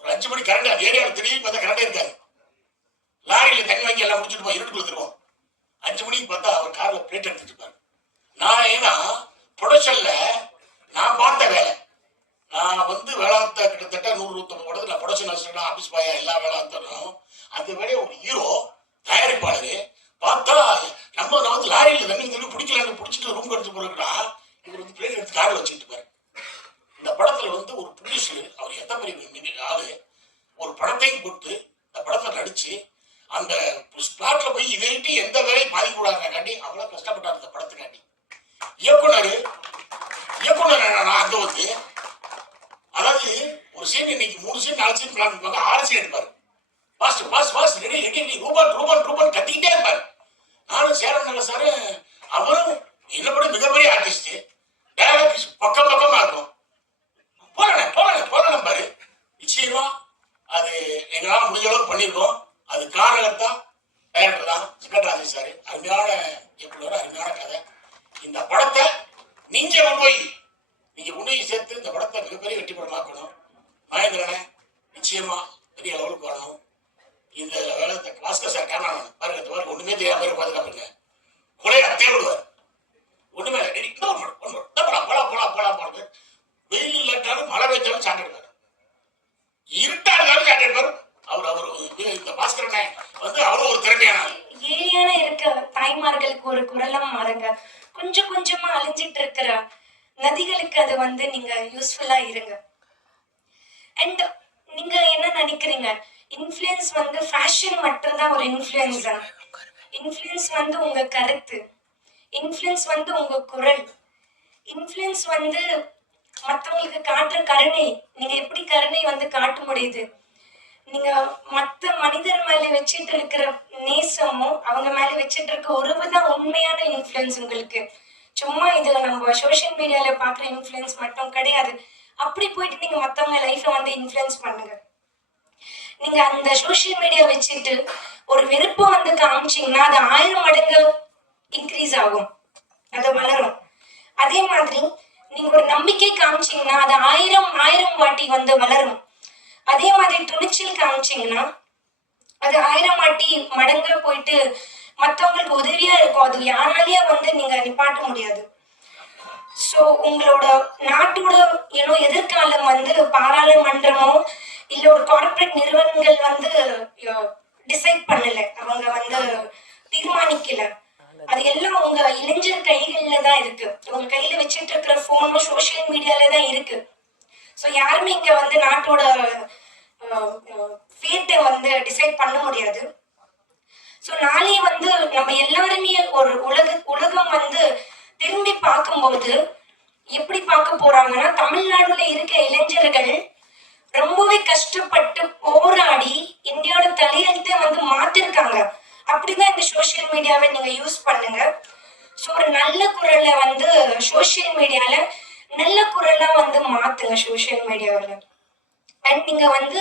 ஒரு 5 மணி கரண்ட் அந்த ஏரியாவில் திடீர்னு பார்த்தா கரண்டே இருக்காது. லாரியில் தண்ணி வாங்கி எல்லாம் முடிச்சுட்டு போய் இருட்டுக்குள்ள தருவோம். 5 மணிக்கு பார்த்தா அவர் காரில் பிளேட் எடுத்துட்டு இருப்பாரு. நான் ஏன்னா ப்ரொடக்ஷன்ல நான் பார்த்த வேலை, நான் வந்து வேளாண்மை கிட்டத்தட்ட 100-150 படத்தில் நான் ப்ரொடக்ஷன் அசிஸ்டன்ட் ஆஃபீஸ் பாயா எல்லா வேளாண்மையும் அந்த வேலையை ஒரு ஹீரோ தயாரிப்பாளர் பார்த்தா நம்ம நான் வந்து லாரியில் தண்ணி தண்ணி பிடிக்கலான்னு பிடிச்சிட்டு ரூம் எடுத்து போறா இவர் வந்து பிளேட் எடுத்து காரில் வச்சுட்டு பாரு. இந்த படத்தில் வந்து ஒரு ப்ரொடியூசர், அவர் எத்தனை பெரிய ஆளு, ஒரு படத்தையும் கொடுத்து இந்த படத்தை நடிச்சு அந்த ஸ்பாட்ல போய் இதைட்டு எந்த வேலையும் பாதிக்கூடாதுக்காண்டி அவ்வளோ கஷ்டப்பட்டார் இந்த படத்துக்காண்டி. இயக்குனர் என்னன்னா அங்கே வந்து அதாவது ஒரு சீன் இன்னைக்கு 3 சீன் 4 சீன் பிளான் பண்ணுவாங்க, 6 சீன் எடுப்பாரு. பாஸ்ட் ரெடி ரூபான் கத்திக்கிட்டே இருப்பார். நானும் சேரன் நல்ல சார், அவரும் என்ன கூட மிகப்பெரிய ஆர்டிஸ்ட், டயலாக் பக்கமா இருக்கும். போறேன் பாரு. நிச்சயமா அது எங்களால் முடிஞ்ச அளவுக்கு பண்ணியிருக்கோம். அது காரணகர்த்தா டைரக்டர் தான் சிக்கட்ராஜி சார். அருமையான இயக்குனர், அருமையான கதை. இந்த படத்தை நீங்க கொண்டு போய் சேர்த்து இந்த படத்தை மிகப்பெரிய வெற்றி படமாக்கணும். மகேந்திரனை நிச்சயமா பெரிய லெவலுக்கு வரணும். இந்த வேலை பாஸ்கர் சார் கேமராமேன் பாருங்க, இந்த மாதிரி ஒண்ணுமே தெரியாம பாதுகாப்புங்க, கொலையை தேடுவார். ஒண்ணுமே போலாம் வெயில் இல்லாட்டாலும் மழை பெய்ஞ்சாலும் சாண்டை எடுப்பார், இருட்டா இருந்தாலும் சாண்டை எடுப்பார். அவர் இந்த பாஸ்கரனை வந்து அவ்வளவு ஒரு திறமையான ஏரியான இருக்க தாய்மார்களுக்கு ஒரு குரலம் மாறுங்க. கொஞ்சம் கொஞ்சமா அழிஞ்சிட்டு இருக்கிற நதிகளுக்கு அது வந்து நீங்க யூஸ்ஃபுல்லா இருங்க. அண்ட் நீங்க என்ன நினைக்கிறீங்க, இன்ஃப்ளூயன்ஸ் வந்து ஃபேஷன் மட்டும்தான் ஒரு இன்ஃப்ளூயன்ஸ்? இன்ஃப்ளூயன்ஸ் வந்து உங்க கருத்து, இன்ஃப்ளூயன்ஸ் வந்து உங்க குரல், இன்ஃப்ளூயன்ஸ் வந்து மற்றவங்களுக்கு காட்டுற கருணை. நீங்க எப்படி கருணை வந்து காட்ட முடியுது? நீங்க மற்ற மனிதர் மேல வச்சுட்டு இருக்கிற நேசமும் அவங்க மேல வச்சுட்டு இருக்க உறவு தான் உண்மையான இன்ஃப்ளூயன்ஸ் உங்களுக்கு. சும்மா இது நம்ம சோஷியல் மீடியால பாக்குற இன்ஃப்ளூயன்ஸ் மட்டும் கிடையாது. அப்படி போயிட்டு நீங்க மத்தவங்க லைஃப்ல வந்து இன்ஃப்ளூயன்ஸ் பண்ணுங்க. நீங்க அந்த சோஷியல் மீடியா வச்சுட்டு ஒரு விருப்பம் வந்து காமிச்சீங்கன்னா அது 1000 மடங்கு இன்க்ரீஸ் ஆகும், அது வளரும். அதே மாதிரி நீங்க ஒரு நம்பிக்கை காமிச்சீங்கன்னா அது 1000 வாட்டி வந்து வளரும். அதே மாதிரி துணிச்சல் காமிச்சீங்கன்னா அது 1000 வாட்டி மடங்கா போயிட்டு மற்றவங்களுக்கு உதவியா இருக்கும். அது யாராலேயே வந்து நீங்க நிப்பாட்ட முடியாது. ஸோ உங்களோட நாட்டோட எதிர்காலம் வந்து பாராளுமன்றமோ இல்லை ஒரு கார்பரேட் நிறுவனங்கள் வந்து டிசைட் பண்ணல, அவங்க வந்து தீர்மானிக்கல. அது எல்லாம் உங்க இளைஞர் கைகள்ல தான் இருக்கு. உங்க கையில வச்சுட்டு இருக்கிற போனும் சோசியல் மீடியால தான் இருக்கு. ஸோ யாருமே இங்க வந்து நாட்டோட ஃபேட்டை வந்து டிசைட் பண்ண முடியாது. ஸோ நாளே வந்து நம்ம எல்லாருமே ஒரு உலகம் வந்து திரும்பி பார்க்கும்போது எப்படி பார்க்க போறாங்கன்னா, தமிழ்நாடுல இருக்க இளைஞர்கள் ரொம்பவே கஷ்டப்பட்டு போராடி இந்தியாவோட தலையெழுத்தை வந்து மாத்திருக்காங்க. அப்படிதான் இந்த சோசியல் மீடியாவை நீங்க யூஸ் பண்ணுங்க. ஸோ ஒரு நல்ல குரலை வந்து சோசியல் மீடியால நல்ல குரலா வந்து மாத்துங்க சோசியல் மீடியாவில். அண்ட் நீங்க வந்து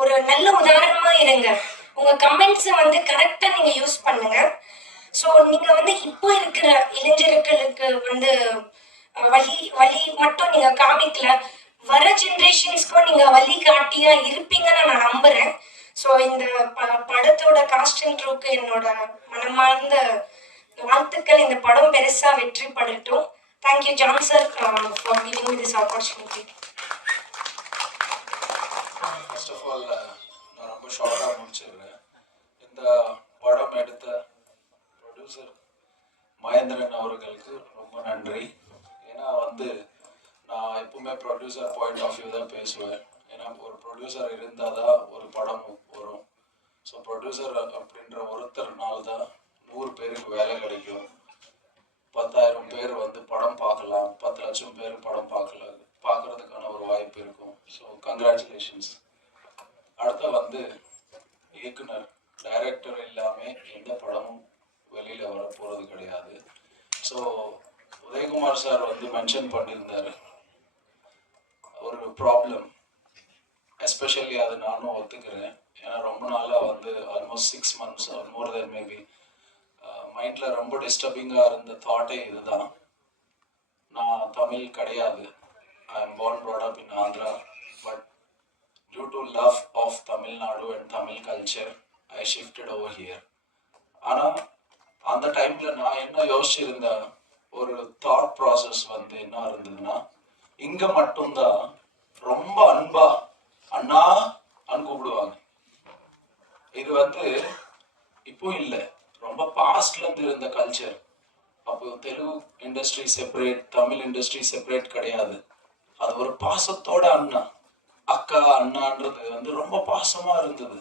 ஒரு நல்ல உதாரணமா இருங்க. உங்க கமெண்ட்ஸை வந்து கரெக்டா நீங்க யூஸ் பண்ணுங்க. ஸோ நீங்க வந்து இப்போ இருக்கிற இளைஞர்களுக்கு வந்து வழி மட்டும் நீங்க காமிக்கல, வர ஜென்ரேஷன்ஸ்க்கும் நீங்க வழி காட்டியா இருப்பீங்கன்னு நான் நம்புறேன். ஸோ இந்த படத்தோட காஸ்ட் அண்ட் க்ரூக்கு என்னோட மனமார்ந்த வாழ்த்துக்கள். இந்த படம் பெருசா வெற்றி படட்டும். Thank you John sir for giving me this opportunity. First of all நான் ரொம்ப ஷார்ட்டாக முடிச்சிடுறேன். இந்த படம் எடுத்த ப்ரொடியூசர் மகேந்திரன் அவர்களுக்கு ரொம்ப நன்றி. ஏன்னா வந்து நான் எப்பவுமே ப்ரொடியூசர் பாயிண்ட் ஆஃப் வியூ தான் பேசுவேன். ஏன்னா ஒரு ப்ரொடியூசர் இருந்தால் தான் ஒரு படம் வரும். ஸோ ப்ரொடியூசர் அப்படின்ற ஒருத்தர்னால தான் 100 பேருக்கு வேலை கிடைக்கும், 10,000 பேர் வந்து படம் பார்க்கலாம், 10 லட்சம் பேர் படம் பார்க்கறதுக்கான ஒரு வாய்ப்பு இருக்கும். So congratulations. அடுத்த வந்து இயக்குனர் டைரக்டர் இல்லாமல் எந்த படமும் வெளியில் வர போகிறது கிடையாது. ஸோ உதயகுமார் சார் வந்து மென்ஷன் பண்ணியிருந்தார் ஒரு ப்ராப்ளம், எஸ்பெஷலி அது நானும் ஒத்துக்கிறேன். ஏன்னா ரொம்ப நாளாக வந்து ஆல்மோஸ்ட் 6 months ஆர் மோர் தென் மேபி மைண்டில் ரொம்ப டிஸ்டர்பிங்காக இருந்த தாட்டே இதுதான். நான் தமிழ் கிடையாது, I am born brought up in Andhra, but due to love of Tamil Nadu and Tamil culture, I shifted over here. ஆனால் அந்த டைமில் நான் என்ன யோசிச்சிருந்தேன், ஒரு தாட் ப்ராசஸ் வந்து என்ன இருந்ததுன்னா, இங்கே மட்டும்தான் ரொம்ப அன்பா அண்ணா கூப்பிடுவாங்க. இது வந்து இப்போ இல்லை, ரொம்ப பாஸ்ட்லேருந்து இருந்த கல்ச்சர். அப்போ Telugu industry separate, Tamil industry separate கிடையாது. அது ஒரு பாசத்தோட அண்ணா அக்கா அண்ணான்றது வந்து ரொம்ப பாசமா இருந்தது.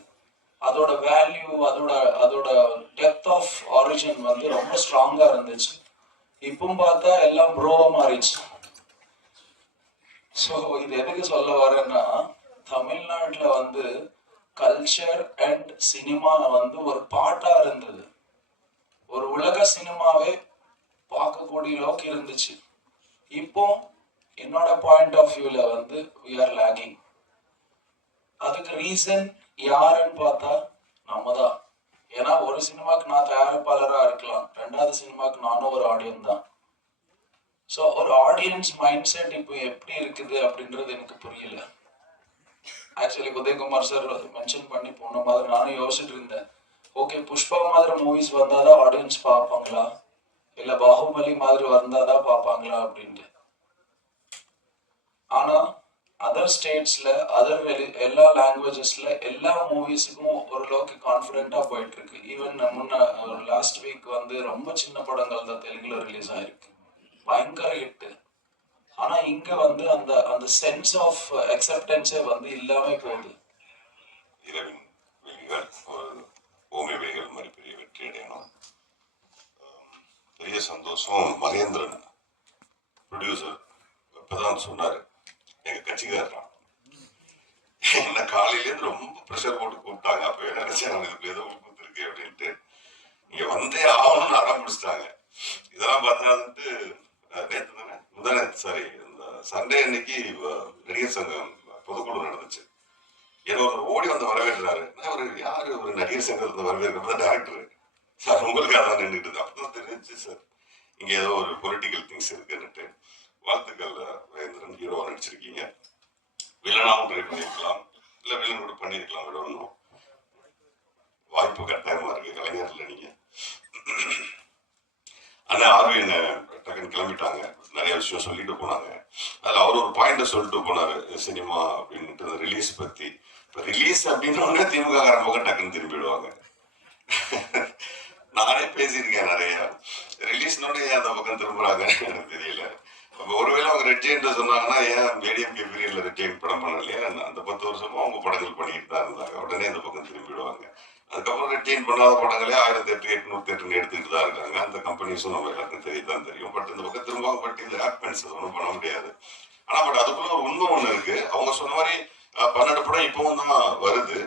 அதோட வேல்யூ, அதோட அதோட டெப்த் ஆஃப் ஆரிஜின் வந்து ரொம்ப ஸ்ட்ராங்கா இருந்துச்சு. இப்பவும் பார்த்தா எல்லாம் ப்ரோவா மாறிடுச்சு. ஸோ இது எதுக்கு சொல்ல வரேன்னா, தமிழ்நாட்டுல வந்து கல்ச்சர் அண்ட் சினிமா வந்து ஒரு பாட்டா இருந்தது. ஒரு உலக சினிமாவே பார்க்கக்கூடிய அளவுக்கு இருந்துச்சு. இப்போ என்னோட பாயிண்ட் ஆஃப் வியூல வந்து we are lagging. அதுக்கு ரீசன் யாருன்னு பார்த்தா நம்ம தான். ஏன்னா ஒரு சினிமாக்கு நான் தயாரிப்பாளராக இருக்கலாம், ரெண்டாவது சினிமாக்கு நானும் ஒரு ஆடியன்ஸ் தான். ஸோ ஒரு ஆடியன்ஸ் மைண்ட் செட் இப்போ எப்படி இருக்குது அப்படின்றது எனக்கு புரியல. ஆக்சுவலி உதயகுமார் சார் மென்ஷன் பண்ணி போன மாதிரி நானும் யோசிச்சுட்டு இருந்தேன். ஓகே, புஷ்பா மாதிரி மூவிஸ் வந்தாதான் ஆடியன்ஸ் பார்ப்பாங்களா, இல்லை பாகுபலி மாதிரி வந்தாதான் பார்ப்பாங்களா அப்படின்ட்டு. ஆனா அதர் ஸ்டேட்ஸ்ல எல்லா லாங்குவேஜஸ்ல எல்லா மூவிஸுக்கும் ஓரளவுக்கு கான்ஃபிடென்ட்டா போயிட்டு இருக்கு. ஈவன் லாஸ்ட் வீக் வந்து ரொம்ப சின்ன படங்கள் தான் தெலுங்குல ரிலீஸ் ஆயிருக்கு, பயங்கர ஹிட். ஆனா இங்க வந்து அந்த அந்த சென்ஸ் ஆஃப் அக்செப்டன்ஸே வந்து இல்லாம போகுது. இரவின் விழிகள் ஒரு ஓமை விழிகள் மாதிரி பெரிய வெற்றி அடையணும். பெரிய சந்தோஷம். மகேந்திரன் ப்ரொடியூசர் இப்பதான் சொன்னாரு, எங்க கட்சிக்காரன் என்ன காலையிலேருந்து ரொம்ப ப்ரெஷர் போட்டு கூப்பிட்டாங்க. அப்பவே நினைச்சேன் இதுக்கு ஏதோ கொடுத்துருக்கு அப்படின்ட்டு. இங்க வந்தே ஆகணும்னு அடம் பிடிச்சிட்டாங்க. இதெல்லாம் பார்த்தாதுன்ட்டு நேற்று தானே முதல் சாரி இந்த சண்டே அன்னைக்கு நடிகர் சங்கம் பொதுக்குழு நடந்துச்சு. ஏதோ ஒரு ஓடி வந்து வரவேற்றாரு. ஒரு யாரு ஒரு நடிகர் சங்கத்தை வரவேற்கிறது டேரக்டர் சார், உங்களுக்கு அதான் நின்றுட்டு அப்பதான் தெரிஞ்சு சார் இங்க ஏதோ ஒரு பொலிட்டிக்கல் திங்ஸ் இருக்குன்னுட்டு. வாழ்த்துக்கள் மகேந்திரன், ஹீரோவா நடிச்சிருக்கீங்க. வில்லனாவும் ட்ரை பண்ணியிருக்கலாம், இல்ல வில்லன் கூட பண்ணியிருக்கலாம், விடணும் வாய்ப்பு கட்டாயமா இருக்கு. கலைஞர்ல நீங்க ஆனா ஆர்வியன் டக்குன்னு கிளம்பிட்டாங்க, நிறைய விஷயம் சொல்லிட்டு போனாங்க. அதுல அவர் ஒரு பாயிண்ட சொல்லிட்டு போனாரு சினிமா அப்படின்ட்டு, ரிலீஸ் பத்தி. இப்ப ரிலீஸ் அப்படின்னு திமுக காரங்க டக்குன்னு திரும்பிடுவாங்க. நானே பேசியிருக்கேன் நிறைய, ரிலீஸ்னோட ஏன் அந்த பக்கம் திரும்புறாங்கன்னு எனக்கு தெரியல. ஒருவேளை அவங்க ரெட்ஜெயின் சொன்னாங்கன்னா ஏன் ஏடிஎம்கே பீரியட்ல ரெட்ஜெயின் படம் பண்ணலையா, அந்த 10 வருஷமா அவங்க படங்கள் பண்ணிட்டு தான் இருந்தாங்க, உடனே இந்த பக்கம் திரும்பிடுவாங்க. அதுக்கப்புறம் ரெட்ஜெயின் பண்ணாத படங்களே 1808 எடுத்துக்கிட்டு தான் இருக்காங்க. அந்த கம்பெனிஸும் நம்ம எல்லாருக்கும் தெரியதான் தெரியும். பட் இந்த பக்கம் திரும்ப பட் இந்த ஆக்மெண்ட்ஸ் ஒன்றும் பண்ண முடியாது. ஆனா பட் அதுக்குள்ள ஒரு உண்மை ஒண்ணு இருக்கு. அவங்க சொன்ன மாதிரி 12 படம் இப்பவும் தான் வருது.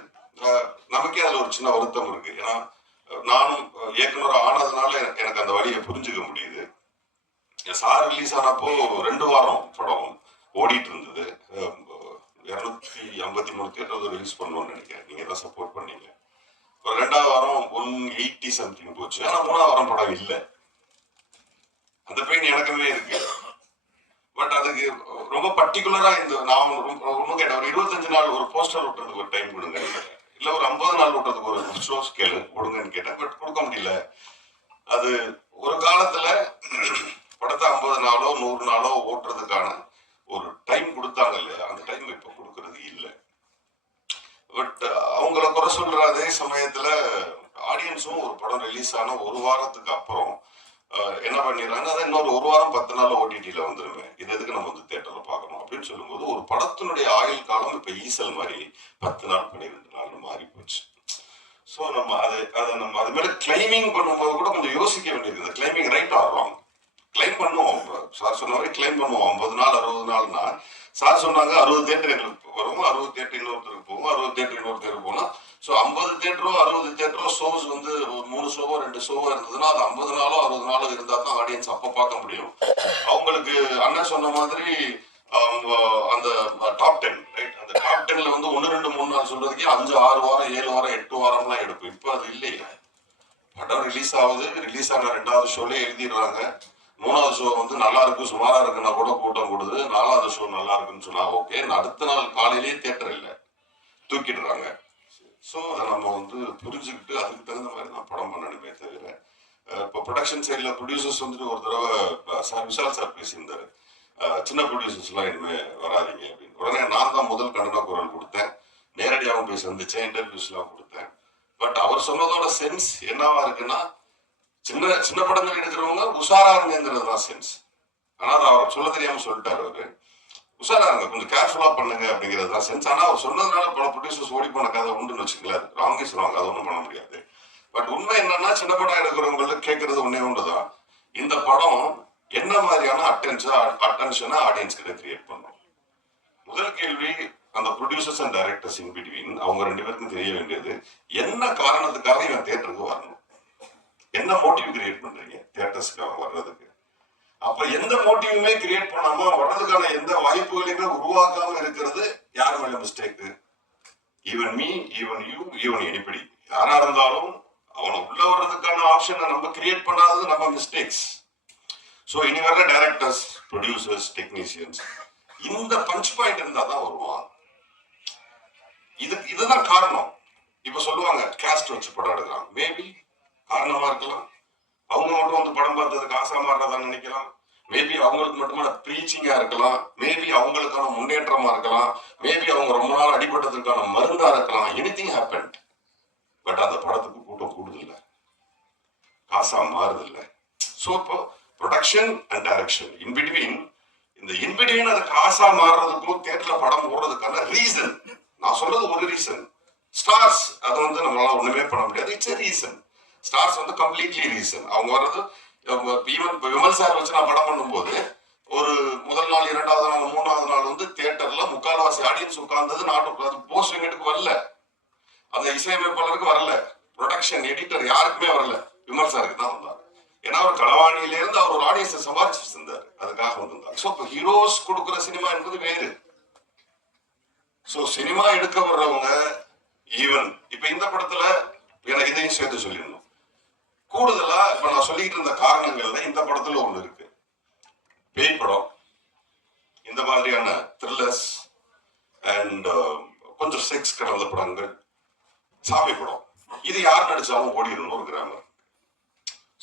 நமக்கே அதுல ஒரு சின்ன வருத்தம் இருக்கு. ஏன்னா நானும் இயக்குனர் ஆனதுனால எனக்கு அந்த வழியை புரிஞ்சுக்க முடியுது. சார் ரிலீஸ் ஆனப்போ 2 வாரம் படம் ஓடிட்டு இருந்தது. 253 தியேட்டர் ரிலீஸ் பண்ணுவோம்னு நினைக்கிறேன். நீங்க தான் சப்போர்ட் பண்ணீங்க. ஒரு 2வது வாரம் 180 சம்திங் போச்சு. ஆனா 3வது வாரம் படம் இல்லை. அந்த பெயின் எனக்குமே இருக்கு. பட் அதுக்கு ரொம்ப பர்டிகுலரா இந்த நான் ஒன்றும் கேட்டேன், ஒரு 25 நாள் ஒரு போஸ்டர் விட்டுறதுக்கு ஒரு டைம் கொடுங்க, இல்ல ஒரு 50 நாள் விட்டுறதுக்கு ஒரு ஷோ ஸ்கேல் கொடுங்கன்னு கேட்டேன். பட் கொடுக்க முடியல. அது ஒரு காலத்துல படத்தை 50 நாளோ 100 நாளோ ஓட்டுறதுக்கான ஒரு டைம் கொடுத்தாங்க இல்லையா, அந்த டைம் இப்ப கொடுக்கறது இல்லை. பட் அவங்கள குறை சொல்ற அதே சமயத்துல ஆடியன்ஸும் ஒரு படம் ரிலீஸ் ஆன ஒரு வாரத்துக்கு அப்புறம் என்ன பண்ணிடுறாங்க, அதை இன்னொரு 1 வாரம் 10 நாள் ஓடிடியில வந்துருமே, இது எதுக்கு நம்ம வந்து தியேட்டர்ல பார்க்கணும் அப்படின்னு சொல்லும்போது ஒரு படத்தினுடைய ஆயுள் காலம் இப்ப ஈசல் மாதிரி 10 நாள் 12 நாள் மாறி போச்சு. ஸோ நம்ம அதை நம்ம அது மேல கிளைமிங் பண்ணும்போது கூட கொஞ்சம் யோசிக்க வேண்டியது. Claiming right or wrong? Claim பண்ணுவோம், சார் சொன்ன மாதிரி கிளைம் பண்ணுவோம். 50 நாள் 60 நாள்னா சார் சொன்னாங்க 60 தியேட்டர் எங்களுக்கு வரும், 60 தியேட்டர் இன்னொருத்தருக்கு போகும், 60 தியேட்டர் இன்னொருத்தருக்கு போனா. ஸோ 50 தியேட்டரோ 60 தியேட்டரோ ஷோஸ் வந்து ஒரு 3 ஷோவோ 2 ஷோவோ இருந்ததுன்னா அது 50 நாளோ 60 நாளோ இருந்தா தான் ஆடியன்ஸ் அப்போ பார்க்க முடியும். அவங்களுக்கு அண்ணன் சொன்ன மாதிரி அந்த டாப் 10 ரைட், அந்த டாப் 10ல வந்து 1 2 3 4 சொல்றதுக்கே 5 6 வாரம் 7 வாரம் 8 வாரம்லாம் எடுக்கும். இப்போ அது இல்லையே. படம் ரிலீஸ் ஆகுது, ரிலீஸ் ஆன 2வது ஷோலே எழுதிடுறாங்க. 3வது ஷோ வந்து நல்லா இருக்கு சுமாரா இருக்குன்னா கூட கூட்டம் கொடுது. 4வது ஷோ நல்லா இருக்குன்னு சொன்னா ஓகே, அடுத்த நாள் காலையிலேயே தியேட்டர் இல்லை, தூக்கிடுறாங்க. ஸோ அதை நம்ம வந்து புரிஞ்சுக்கிட்டு அதுக்கு தகுந்த மாதிரி நான் படம் பண்ணணுமே தவிர, இப்போ ப்ரொடக்ஷன் சைடில் ப்ரொடியூசர்ஸ் வந்துட்டு ஒரு தடவை சார் விஷால் சார் பேசியிருந்தாரு, சின்ன ப்ரொடியூசர்ஸ்லாம் இனிமே வராதிங்க அப்படின்னு. உடனே நான் தான் முதல் கண்டன குரல் கொடுத்தேன், நேரடியாகவும் போய் சந்திச்சேன், இன்டர்வியூஸ்லாம் கொடுத்தேன். பட் அவர் சொன்னதோட சென்ஸ் என்னவா இருக்குன்னா, சின்ன சின்ன படங்கள் எடுக்கிறவங்க உஷாரா இருங்கிறது தான் சென்ஸ். ஆனா அதை அவர் சொல்ல தெரியாம சொல்லிட்டாரு அவரு. உஷாரா இருங்க, கொஞ்சம் கேர்ஃபுல்லா பண்ணுங்க அப்படிங்கிறது தான் சென்ஸ். ஆனா அவர் சொன்னதுனால பல ப்ரொடியூசர்ஸ் ஓடி போன கதை உண்டுன்னு வச்சுங்களேன். ராங் இஸ் ராங், அது ஒன்றும் பண்ண முடியாது. பட் உண்மை என்னன்னா, சின்ன படம் எடுக்கிறவங்களுக்கு கேட்கறது ஒன்னே ஒன்றுதான், இந்த படம் என்ன மாதிரியான அட்டென்ஷனை ஆடியன்ஸ் கிட்ட கிரியேட் பண்ணும். முதல் கேள்வி, அந்த producers and directors in between அவங்க 2 பேருக்கும் தெரிய வேண்டியது, என்ன காரணத்துக்காக இவன் தியேட்டருக்கு வரணும், என்ன மோட்டிவ் கிரியேட் பண்றீங்க தியேட்டர்ஸ்க்காக வர்றதுக்கு. அப்ப எந்த மோட்டிவுமே கிரியேட் பண்ணாம வர்றதுக்கான எந்த வாய்ப்புகளையுமே உருவாக்காம இருக்கிறது யார் மேல mistake? Even me, even you, even anybody. யாரா இருந்தாலும் அவனை உள்ள வர்றதுக்கான ஆப்ஷனை நம்ம கிரியேட் பண்ணாதது நம்ம மிஸ்டேக்ஸ். ஸோ இனி வர்ற டைரக்டர்ஸ், ப்ரொடியூசர்ஸ், டெக்னீஷியன்ஸ் இந்த பஞ்ச் பாயிண்ட் இருந்தா தான் வருவான். இதுதான் காரணம். இப்ப சொல்லுவாங்க கேஸ்ட் வச்சு படம் எடுக்கிறாங்க, மேபி காரணமா இருக்கலாம். அவங்க மட்டும் வந்து படம் பார்த்ததுக்கு ஆசா மாறுறதான்னு நினைக்கலாம். மேபி அவங்களுக்கு மட்டுமான ப்ரீச்சிங்கா இருக்கலாம். மேபி அவங்களுக்கான முன்னேற்றமா இருக்கலாம். மேபி அவங்க ரொம்ப நாள் அடிபட்டதுக்கான மருந்தா இருக்கலாம். Anything happened. பட் அந்த படத்துக்கு கூட்டம் கூடுதில்லை, காசா மாறுதில்லை. ஸோ இப்போ ப்ரொடக்ஷன் அண்ட் டைரக்ஷன் இன்பிட்வீன், இந்த இன்பிட்வீன் அது காசா மாறுறதுக்கும் தியேட்டர்ல படம் போடுறதுக்கான ரீசன், நான் சொல்றது ஒரு ரீசன். ஸ்டார்ஸ் அதை வந்து நம்மளால ஒண்ணுமே பண்ண முடியாது. It's a reason. ஸ்டார்ஸ் வந்து கம்ப்ளீட்லி ரீசன். அவங்க வர்றது ஈவன் விமல் சார் வச்சு நான் படம் பண்ணும்போது ஒரு முதல் நாள், 2வது நாள், 3வது நாள் வந்து தியேட்டர்ல முக்கால்வாசி ஆடியன்ஸ் உட்கார்ந்தது நாட்டு போஸ்ட் யூனிட்டுக்கு வரல, அந்த இசையமைப்பாளருக்கு வரல, ப்ரொடக்ஷன் எடிட்டர் யாருக்குமே வரல, விமல் சாருக்கு தான் வந்தார். ஏன்னா அவர் களவாணியில இருந்து அவர் ஒரு ஆடியன்ஸை சம்பாதிச்சு இருந்தார், அதுக்காக வந்திருந்தார். ஸோ இப்போ ஹீரோஸ் கொடுக்குற சினிமா என்பது வேறு. ஸோ சினிமா எடுக்க வர்றவங்க ஈவன் இப்ப இந்த படத்துல எனக்கு இதையும் சேர்த்து சொல்லிடணும். கூடுதலா இப்ப நான் சொல்லிட்டு இருந்த காரணங்கள்ல இந்த படத்துல ஒண்ணு இருக்கு. பேய் படம், இந்த மாதிரியான த்ரில்லர்ஸ் அண்ட் கொஞ்சம் செக்ஸ் கலந்த படங்கள், சாமி படம், இது யார் நடிச்சாலும் ஓடிடணும் ஒரு கிராமர்.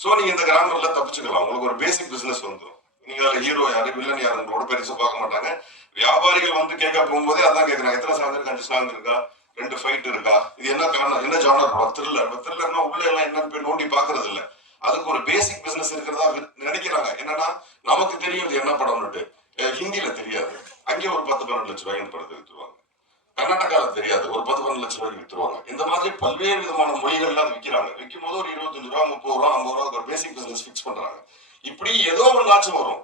சோ நீங்க இந்த கிராமர்ல தப்பிச்சுக்கலாம். உங்களுக்கு ஒரு பேசிக் பிசினஸ் வந்துடும். நீங்க அதுல ஹீரோ யாரு, வில்லன் யாருன்னு பெருசா பார்க்க மாட்டாங்க. வியாபாரிகள் வந்து கேட்க போகும்போதே அதான் கேட்கறாங்க, எத்தனை சாங் இருக்கு, 5 சாங் இருக்கா, 2 ஃபைட் இருக்கா, இது என்ன காரணம், என்ன ஜானர் படம், த்ரில்லர்னா உள்ள எல்லாம் என்னன்னு போய் நோண்டி பாக்குறது இல்ல. அதுக்கு ஒரு பேசிக் பிசினஸ் இருக்கிறதா நினைக்கிறாங்க. என்னன்னா நமக்கு தெரியும் இது என்ன படம்னுட்டு. ஹிந்தியில தெரியாது, அங்கே ஒரு 10-12 லட்சம் ரூபாய்க்கு படத்தை வித்துருவாங்க. கர்நாடகால தெரியாது, ஒரு 10-12 லட்சம் ரூபாய்க்கு வித்துருவாங்க. இந்த மாதிரி பல்வேறு விதமான மொழிகள்லாம் விற்கிறாங்க. விற்கும் போது ஒரு 25 ரூபா, 30 ரூபா, 50 ரூபா ஒரு பேசிக் பிசினஸ் பிக்ஸ் பண்றாங்க. இப்படி ஏதோ ஒன்னாச்சும் வரும்.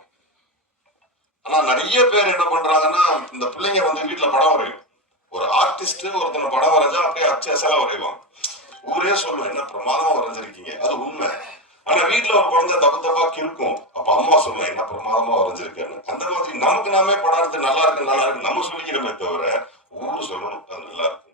ஆனா நிறைய பேர் என்ன பண்றாங்கன்னா, இந்த பிள்ளைங்க வந்து வீட்டுல படம் வரையும். ஒரு ஆர்டிஸ்ட் ஒருத்தனை படம் வரைஞ்சா அப்படியே அச்சலா வரைவான். ஊரே சொல்லும், என்ன பிரமாதமா வரைஞ்சிருக்கீங்க, அது உண்மை. ஆனா வீட்டுல ஒரு குழந்தை தப்பா இருக்கும், அப்ப அம்மா சொல்லுவேன் என்ன பிரமாதமா வரைஞ்சிருக்கேன்னு. அந்த மாதிரி நமக்கு நாமே படம் எடுத்து நல்லா இருக்கு நம்ம சொல்லிக்கிறோமே தவிர ஊரு சொல்லணும் அது நல்லா இருக்கு.